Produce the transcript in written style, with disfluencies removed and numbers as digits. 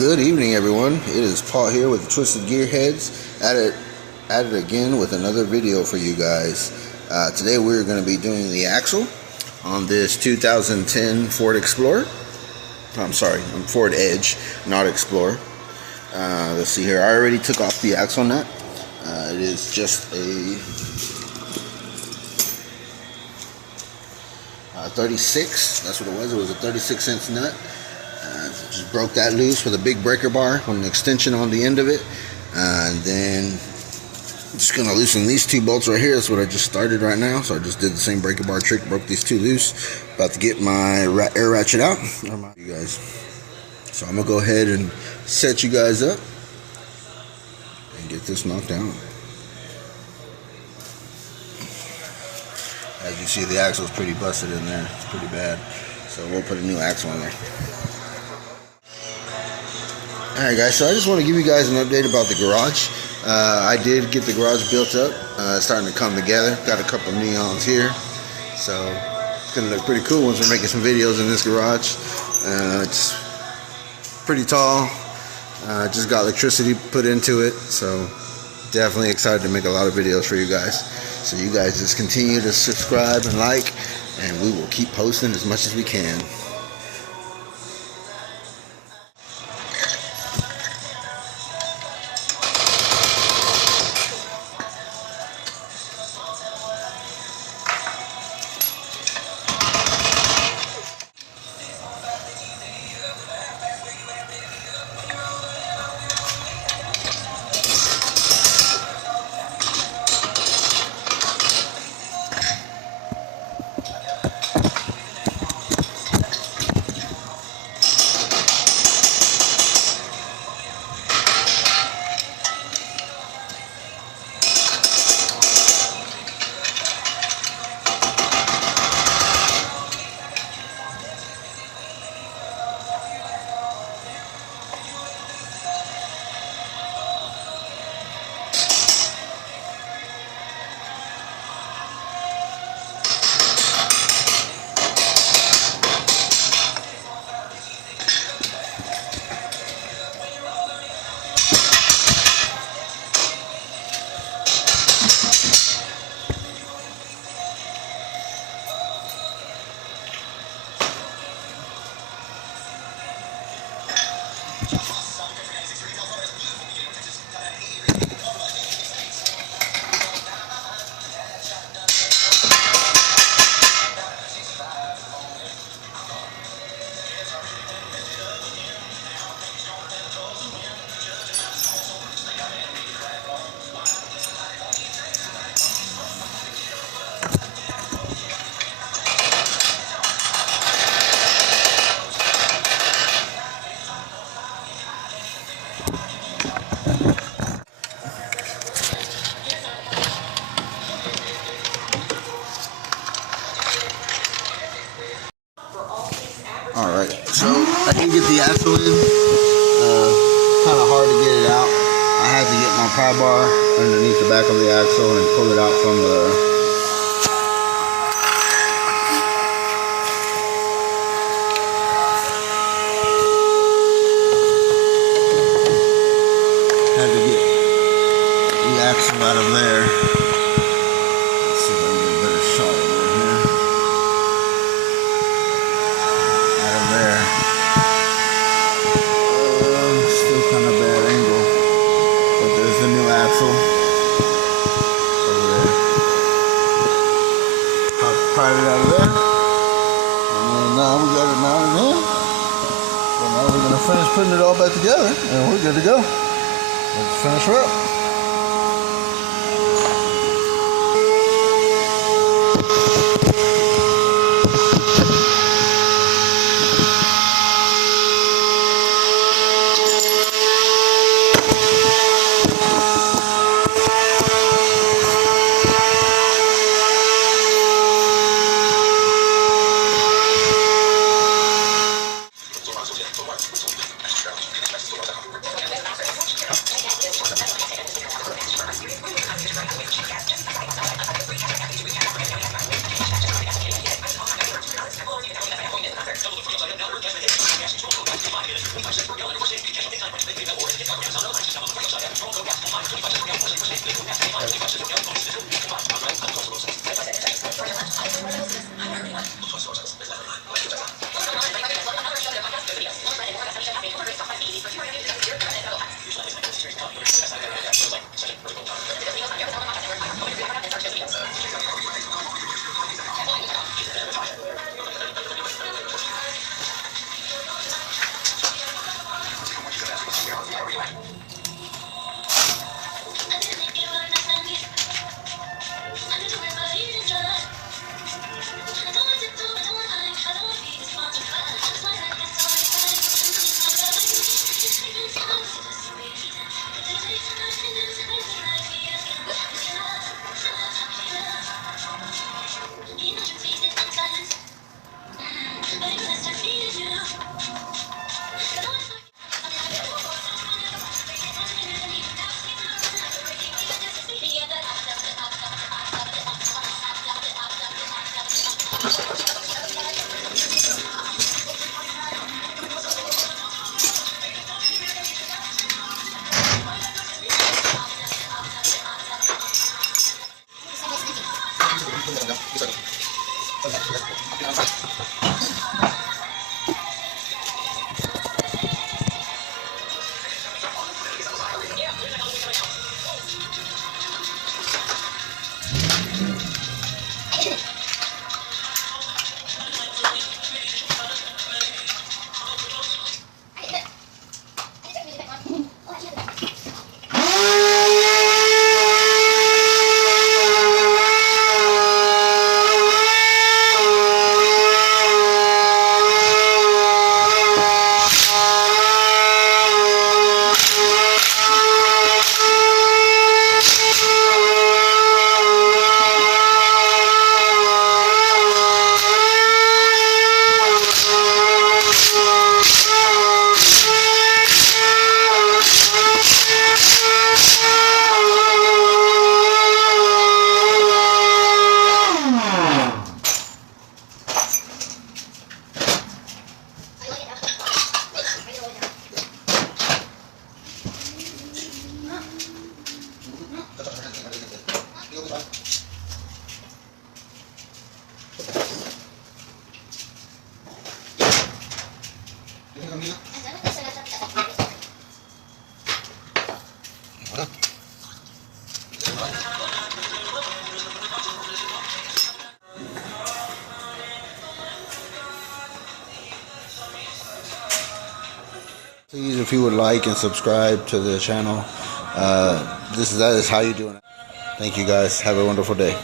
Good evening, everyone. It is Paul here with the Twisted Gearheads at it again with another video for you guys. Today we're going to be doing the axle on this 2010 Ford Explorer. I'm sorry, Ford Edge, not Explorer. Let's see here. I already took off the axle nut. It is just a 36. That's what it was. It was a 36-inch nut. Just broke that loose with a big breaker bar with an extension on the end of it, and then I'm just gonna loosen these two bolts right here. That's what I just started right now. So I just did the same breaker bar trick, broke these two loose. About to get my air ratchet out. You guys. So I'm gonna go ahead and set you guys up and get this knocked down. As you see, the axle is pretty busted in there. It's pretty bad. So we'll put a new axle in there. Alright guys, so I just want to give you guys an update about the garage. I did get the garage built up. It's starting to come together. Got a couple neons here. So it's going to look pretty cool once we're making some videos in this garage. It's pretty tall. Just got electricity put into it. So definitely excited to make a lot of videos for you guys. So you guys just continue to subscribe and like, and we will keep posting as much as we can. Alright, so I didn't get the axle in. Kind of hard to get it out. I had to get my pry bar underneath the back of the axle and pull it out from the axle out of there. Let's see if I can get a better shot of it here. Out of there. Still kind of bad angle. But there's the new axle. Over there. Pried it out of there. And now we got it mounted in. So now we're going to finish putting it all back together. And we're good to go. Let's finish her up. Please, if you would like and subscribe to the channel, that is how you doing it. Thank you guys. Have a wonderful day.